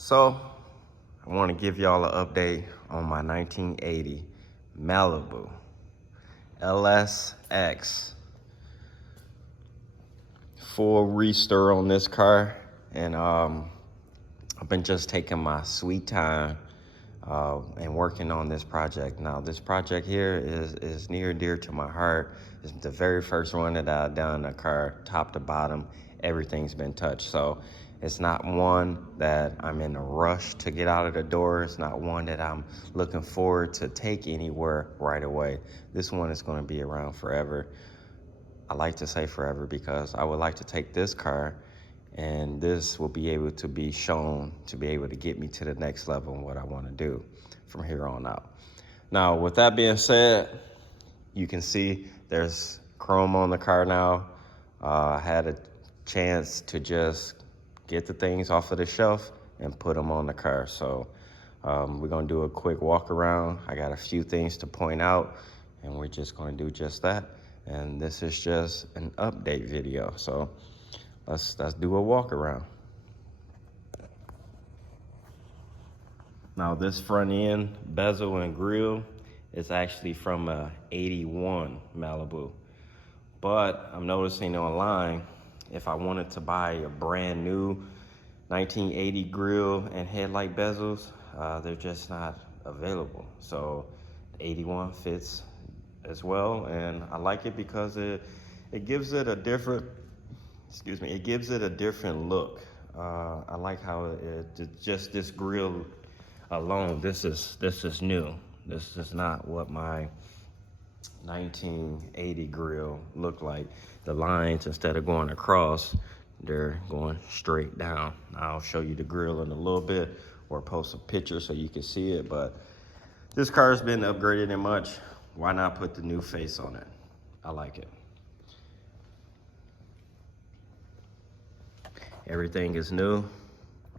So, I want to give y'all an update on my 1980 Malibu LSX. Full restir on this car, and I've been just taking my sweet time and working on this project. Now, this project here is near and dear to my heart. It's the very first one that I've done a car, top to bottom. Everything's been touched. So it's not one that I'm in a rush to get out of the door. It's not one that I'm looking forward to take anywhere right away. This one is going to be around forever. I like to say forever because I would like to take this car and this will be able to be shown to be able to get me to the next level and what I want to do from here on out. Now, with that being said, you can see there's chrome on the car now. I had a chance to just get the things off of the shelf and put them on the car. So we're gonna do a quick walk around. I got a few things to point out and we're just gonna do just that. And this is just an update video. So let's do a walk around. Now this front end bezel and grille is actually from a 81 Malibu. But I'm noticing online, if I wanted to buy a brand new 1980 grille and headlight bezels, they're just not available. So 81 fits as well, and I like it because it gives it a different, it gives it a different look. I like how just this grille alone, this is new. This is not what my 1980 grille looked like. The lines, instead of going across, they're going straight down. I'll show you the grille in a little bit or post a picture so you can see it, but this car's been upgraded and much. Why not put the new face on it? I like it. Everything is new.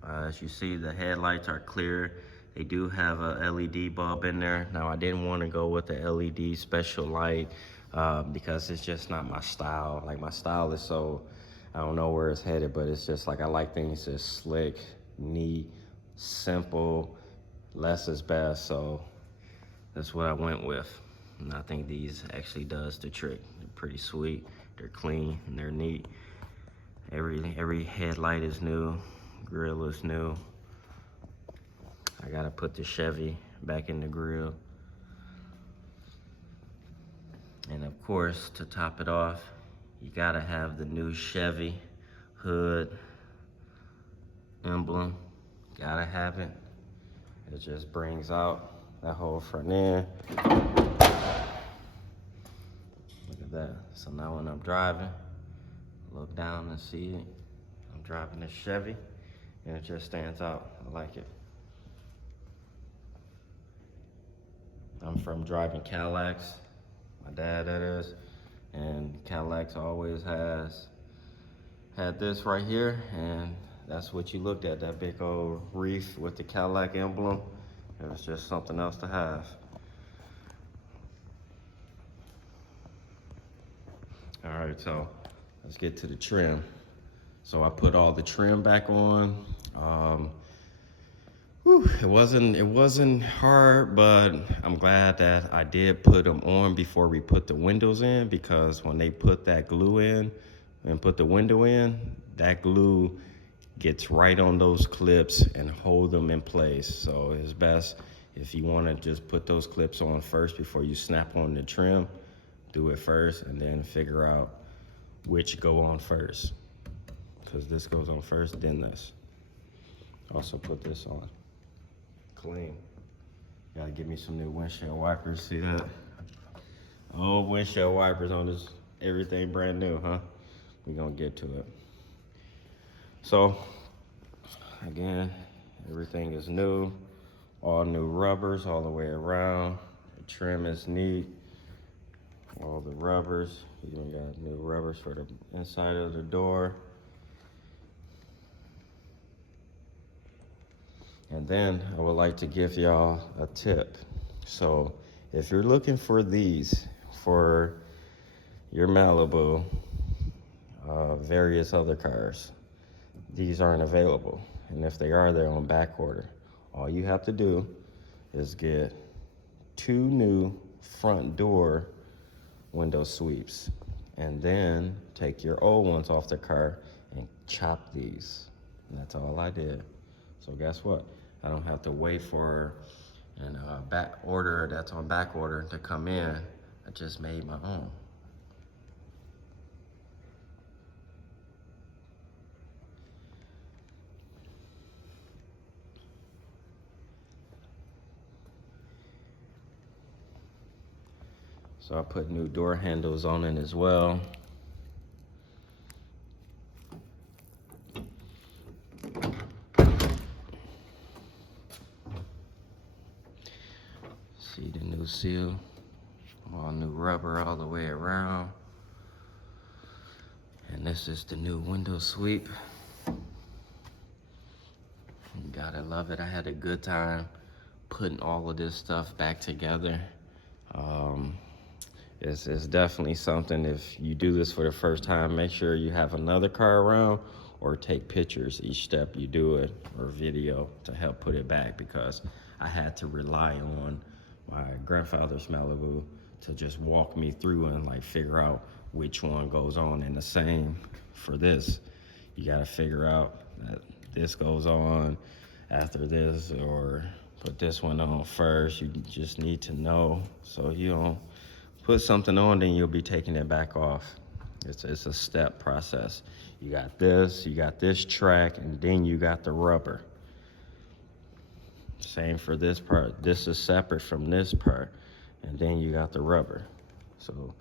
As you see, the headlights are clear. They do have a LED bulb in there. Now, I didn't want to go with the LED special light because it's just not my style. Like, my style is so, I don't know where it's headed, but it's just like, I like things just slick, neat, simple, less is best. So that's what I went with. And I think these actually does the trick. They're pretty sweet, they're clean, and they're neat. Every headlight is new, grille is new. I gotta put the Chevy back in the grille. And of course, to top it off, you gotta have the new Chevy hood emblem. Gotta have it. It just brings out that whole front end. Look at that. So now when I'm driving, look down and see it. I'm driving this Chevy and it just stands out. I like it. I'm from driving Cadillacs, my dad that is, and Cadillacs always had this right here, and that's what you looked at, that big old reef with the Cadillac emblem. It was just something else to have. All right, so let's get to the trim. So I put all the trim back on. It wasn't hard, but I'm glad that I did put them on before we put the windows in, because when they put that glue in and put the window in, that glue gets right on those clips and hold them in place. So it's best if you want to just put those clips on first before you snap on the trim. Do it first and then figure out which go on first, because this goes on first, then this. Also put this on. Clean. Gotta give me some new windshield wipers. See that? Old windshield wipers on this. Everything brand new, huh? We're gonna get to it. So, again, everything is new. All new rubbers all the way around. The trim is neat. All the rubbers. You even got new rubbers for the inside of the door. And then I would like to give y'all a tip. So if you're looking for these for your Malibu, various other cars, these aren't available. and if they are, they're on back order. All you have to do is get 2 new front door window sweeps, and then take your old ones off the car and chop these. And that's all I did. So guess what? I don't have to wait for an back order that's on back order to come in. I just made my own. So I put new door handles on it as well. See the new seal, all new rubber all the way around. And this is the new window sweep. You gotta love it. I had a good time putting all of this stuff back together. It's definitely something, if you do this for the first time, make sure you have another car around or take pictures each step you do it, or video to help put it back, because I had to rely on my grandfather's Malibu to just walk me through and like figure out which one goes on. And the same for this. You gotta figure out that this goes on after this, or put this one on first. You just need to know, so you don't put something on, then you'll be taking it back off. It's a step process. You got this track, and then you got the rubber. Same for this part. This is separate from this part, and then you got the rubber. So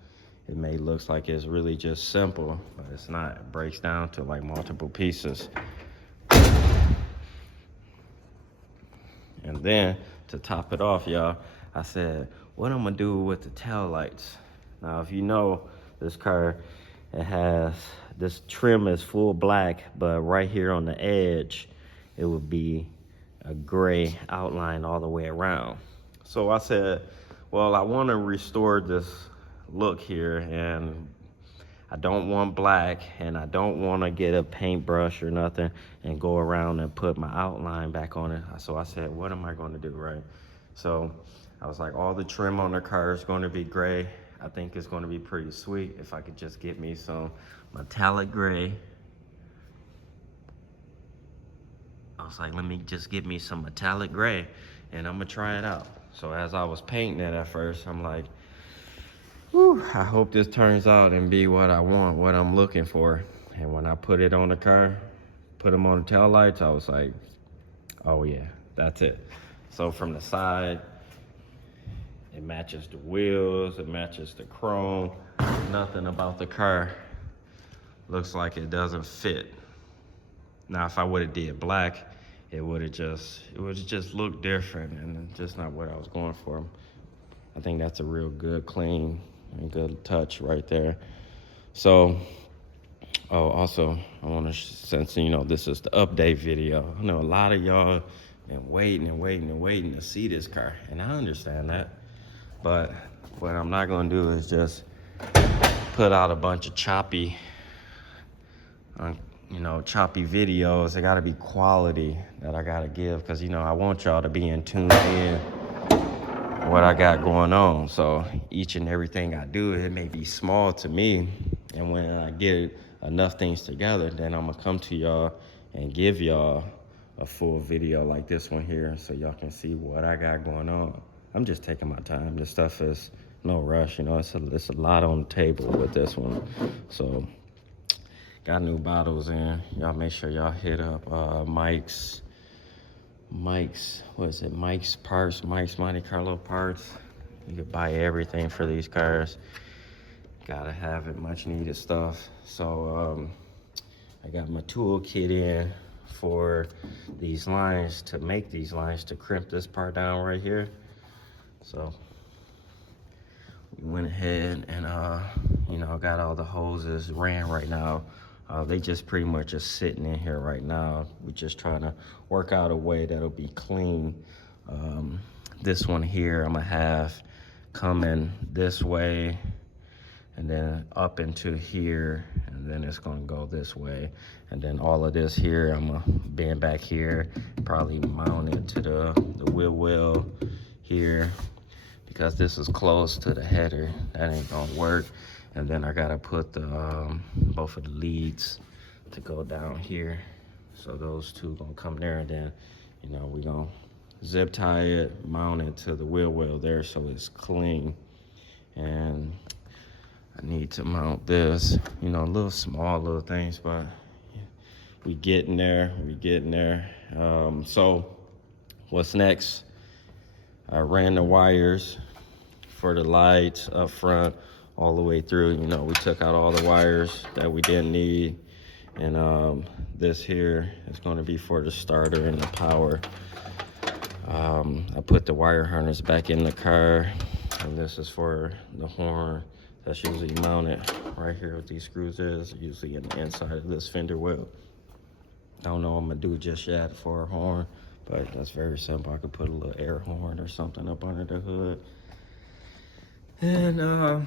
it may look like it's really just simple, but it's not. It breaks down to like multiple pieces. And then to top it off, y'all, I said, what I'm gonna do with the tail lights. Now, if you know this car, it has, this trim is full black, but right here on the edge, it would be a gray outline all the way around. So I said, well, I wanna restore this look here, and I don't want black, and I don't wanna get a paintbrush or nothing and go around and put my outline back on it. So I said, what am I gonna do, right? So I was like, all the trim on the car is going to be gray. I think it's going to be pretty sweet if I could just get me some metallic gray. I was like, let me just get me some metallic gray, and I'm gonna try it out. So as I was painting it at first, I'm like, whew, I hope this turns out and be what I want, what I'm looking for. And when I put it on the car, put them on the tail lights, I was like, oh yeah, that's it. So from the side, it matches the wheels, it matches the chrome. Nothing about the car looks like it doesn't fit. Now, if I would have did black, it would have just looked different, and just not what I was going for. I think that's a real good, clean, and good touch right there. So, oh, also, I want to, since you know this is the update video, I know a lot of y'all been waiting to see this car, and I understand that. But what I'm not gonna do is just put out a bunch of choppy videos. They gotta be quality that I gotta give, because I want y'all to be in tune in what I got going on. So each and everything I do, it may be small to me, and when I get enough things together, then I'm gonna come to y'all and give y'all a full video like this one here, so y'all can see what I got going on. I'm just taking my time. This stuff is no rush, it's a lot on the table with this one. So got new bottles in. Y'all make sure y'all hit up Mike's parts, Mike's Monte Carlo parts. You can buy everything for these cars. Gotta have it, much needed stuff. So I got my toolkit in for these lines, to make these lines, to crimp this part down right here. So we went ahead and got all the hoses ran right now. They just pretty much just sitting in here right now. We're just trying to work out a way that'll be clean. This one here I'm gonna have coming this way, and then up into here, and then it's gonna go this way. And then all of this here, I'm gonna bend back here, probably mount it to the wheel well here, because this is close to the header. That ain't gonna work. And then I gotta put the both of the leads to go down here. So those two gonna come there, and then, you know, we gonna zip tie it, mount it to the wheel well there so it's clean. And I need to mount this, you know, little small little things, but we getting there, so what's next? I ran the wires for the lights up front all the way through. You know, we took out all the wires that we didn't need. And this here is going to be for the starter and the power. I put the wire harness back in the car, and this is for the horn. That's usually mounted right here with these screws is, usually in the inside of this fender well. I don't know what I'm gonna do just yet for a horn, but that's very simple. I could put a little air horn or something up under the hood. And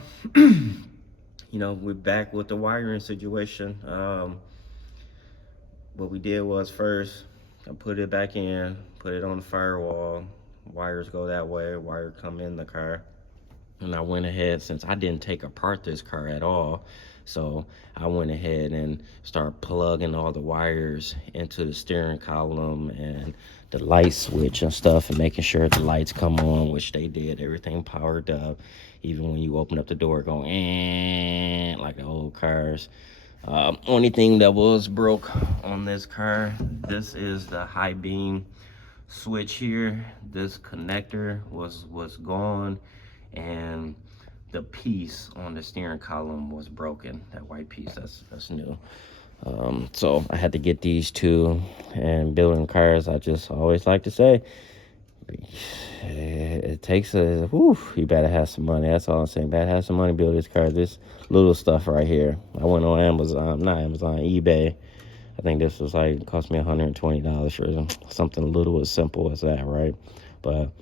you know, we're back with the wiring situation. What we did was, first I put it back in, put it on the firewall. Wires go that way, wire come in the car. And I went ahead, since I didn't take apart this car at all, so I went ahead and started plugging all the wires into the steering column and the light switch and stuff, and making sure the lights come on, which they did. Everything powered up. Even when you open up the door, going like the old cars. Only thing that was broke on this car, this is the high beam switch here. This connector was gone, and the piece on the steering column was broken. That white piece, that's new. So I had to get these two. And building cars, I just always like to say, it takes you better have some money. That's all I'm saying. Better have some money to build this car. This little stuff right here, I went on eBay. I think this was like, cost me $120 for something little as simple as that, right? But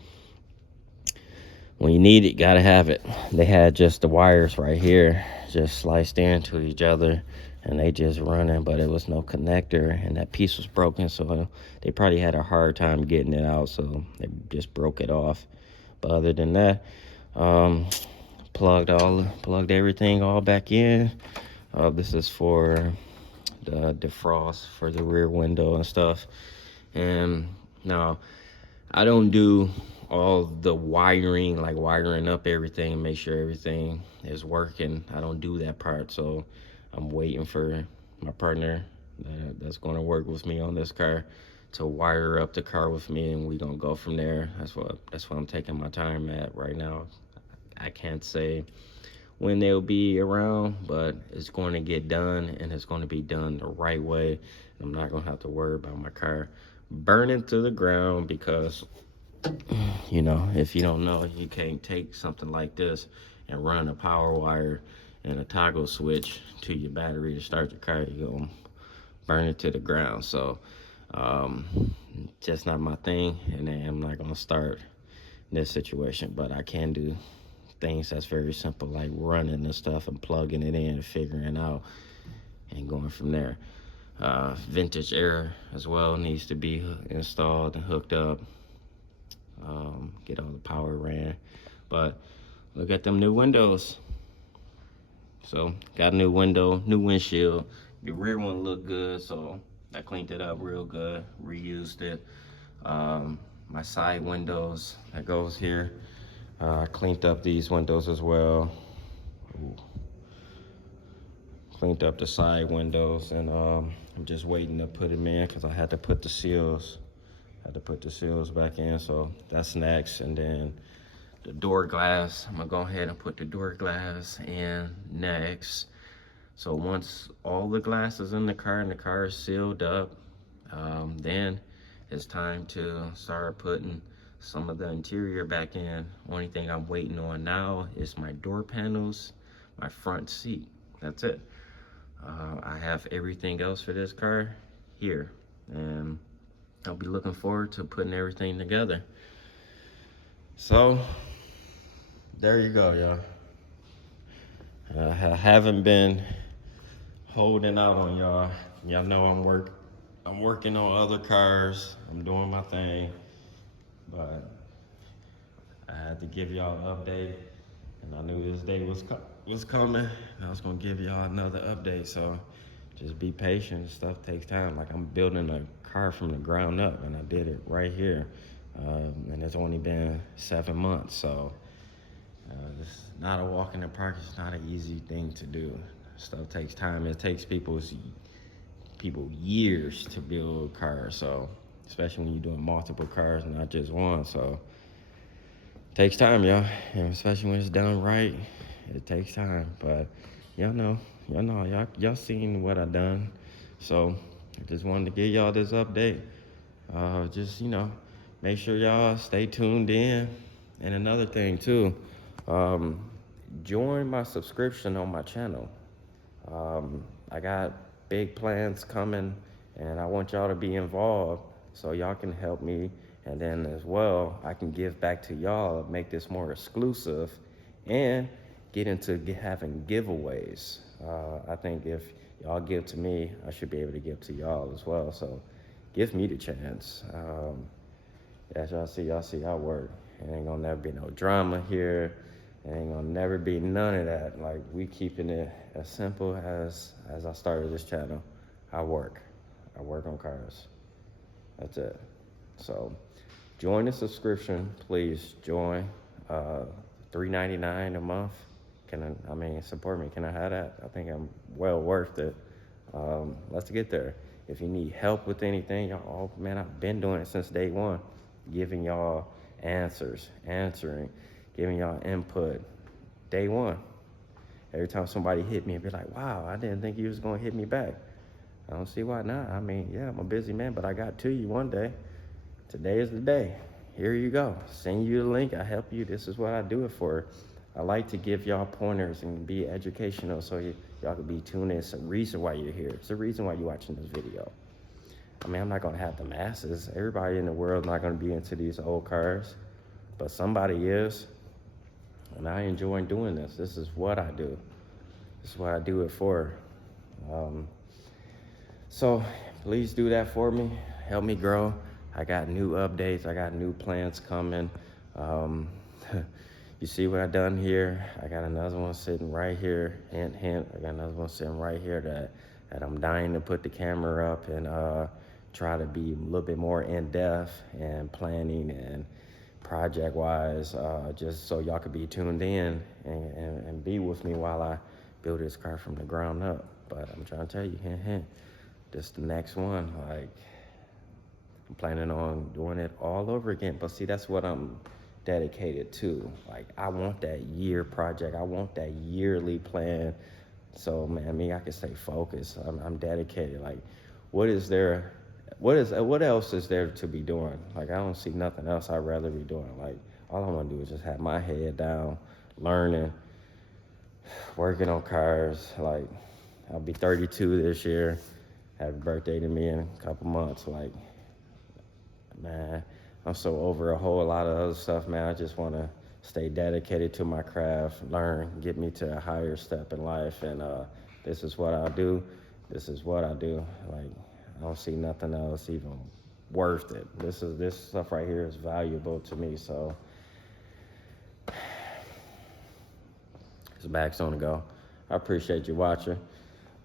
when you need it, gotta have it. They had just the wires right here, just sliced into each other, and they just running, but it was no connector, and that piece was broken, so they probably had a hard time getting it out, so they just broke it off. But other than that, plugged everything all back in. This is for the defrost for the rear window and stuff. And now, I don't do all the wiring, like wiring up everything and make sure everything is working. I don't do that part, so I'm waiting for my partner that's going to work with me on this car to wire up the car with me, and we're gonna go from there. That's what I'm taking my time at right now. I can't say when they'll be around, but it's going to get done, and it's going to be done the right way. I'm not gonna have to worry about my car burning to the ground, because, you know, if you don't know, you can't take something like this and run a power wire and a toggle switch to your battery to start your car. You're gonna burn it to the ground. So just not my thing, and then I'm not gonna start this situation. But I can do things that's very simple, like running and stuff and plugging it in and figuring out and going from there. Vintage air as well needs to be installed and hooked up. Get all the power ran. But look at them new windows. So got a new window, new windshield. The rear one looked good, so I cleaned it up real good, reused it. My side windows that goes here, I cleaned up these windows as well. Ooh. Cleaned up the side windows, and I'm just waiting to put them in, because I had to put the seals back in, so that's next. And then the door glass, I'm gonna go ahead and put the door glass in next. So once all the glass is in the car and the car is sealed up, then it's time to start putting some of the interior back in. Only thing I'm waiting on now is my door panels, my front seat. That's it. I have everything else for this car here, and I'll be looking forward to putting everything together. So there you go, y'all. I haven't been holding out on y'all. Y'all know I'm working on other cars. I'm doing my thing, but I had to give y'all an update, and I knew this day was coming. And I was gonna give y'all another update. So just be patient. Stuff takes time. Like I'm building a car from the ground up, and I did it right here. And it's only been 7 months, so it's not a walk in the park. It's not an easy thing to do. Stuff takes time. It takes people years to build cars. So especially when you're doing multiple cars, not just one. So it takes time, y'all, and especially when it's done right, it takes time. But y'all seen what I done. So I just wanted to give y'all this update. Just make sure y'all stay tuned in. And another thing too, join my subscription on my channel. I got big plans coming, and I want y'all to be involved so y'all can help me. And then as well, I can give back to y'all, make this more exclusive, and get into having giveaways. I think if y'all give to me, I should be able to give to y'all as well. So give me the chance. As y'all see how I work. It ain't gonna never be no drama here. It ain't gonna never be none of that. Like, we keeping it as simple as I started this channel. I work on cars. That's it. So join the subscription, please join. $3.99 a month. Support me. Can I have that? I think I'm well worth it. Let's get there. If you need help with anything, y'all, oh man, I've been doing it since day one. Giving y'all answers, answering, giving y'all input. Day one. Every time somebody hit me, I'd be like, wow, I didn't think you was gonna hit me back. I don't see why not. Yeah, I'm a busy man, but I got to you one day. Today is the day. Here you go. Send you the link. I help you. This is what I do it for. I like to give y'all pointers and be educational so y'all can be tuned in. It's a reason why you're here. It's a reason why you're watching this video. I'm not gonna have the masses. Everybody in the world not gonna be into these old cars, but somebody is. And I enjoy doing this. This is what I do. This is what I do it for. So please do that for me. Help me grow. I got new updates. I got new plans coming. You see what I done here? I got another one sitting right here. Hint, hint. I got another one sitting right here that I'm dying to put the camera up and try to be a little bit more in-depth and planning and project-wise, just so y'all could be tuned in and be with me while I build this car from the ground up. But I'm trying to tell you, hint, hint, this the next one. Like, I'm planning on doing it all over again. But see, that's what I'm dedicated to. Like, I want that year project. I want that yearly plan. So, man, I can stay focused. I'm dedicated. Like, what else is there to be doing? Like, I don't see nothing else I'd rather be doing. Like, all I want to do is just have my head down, learning, working on cars. Like, I'll be 32 this year. Happy birthday to me in a couple months. Like, man, I'm so over a whole lot of other stuff, man. I just want to stay dedicated to my craft, learn, get me to a higher step in life. And this is what I do. This is what I do. Like, I don't see nothing else even worth it. This stuff right here is valuable to me. So his back's on the go. I appreciate you watching.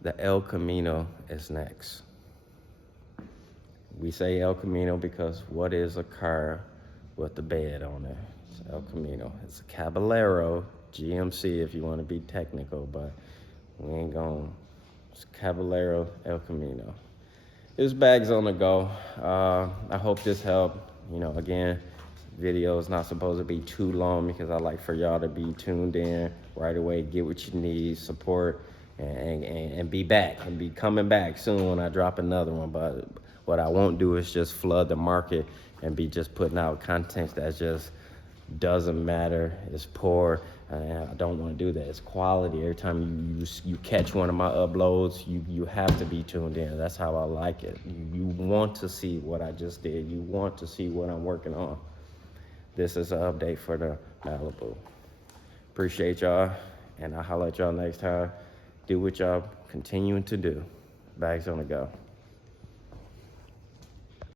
The El Camino is next. We say El Camino because what is a car with the bed on it? It's El Camino. It's a Caballero GMC if you want to be technical, but we ain't going. It's Caballero El Camino. His bag's on the go. I hope this helped. Again, video is not supposed to be too long because I like for y'all to be tuned in right away, get what you need, support, and be back and be coming back soon when I drop another one. But what I won't do is just flood the market and be just putting out content that just doesn't matter. It's poor. I don't want to do that. It's quality. Every time you catch one of my uploads, you have to be tuned in. That's how I like it. You want to see what I just did. You want to see what I'm working on. This is an update for the Malibu. Appreciate y'all. and I'll holler at y'all next time. Do what y'all continuing to do. Bags on the go.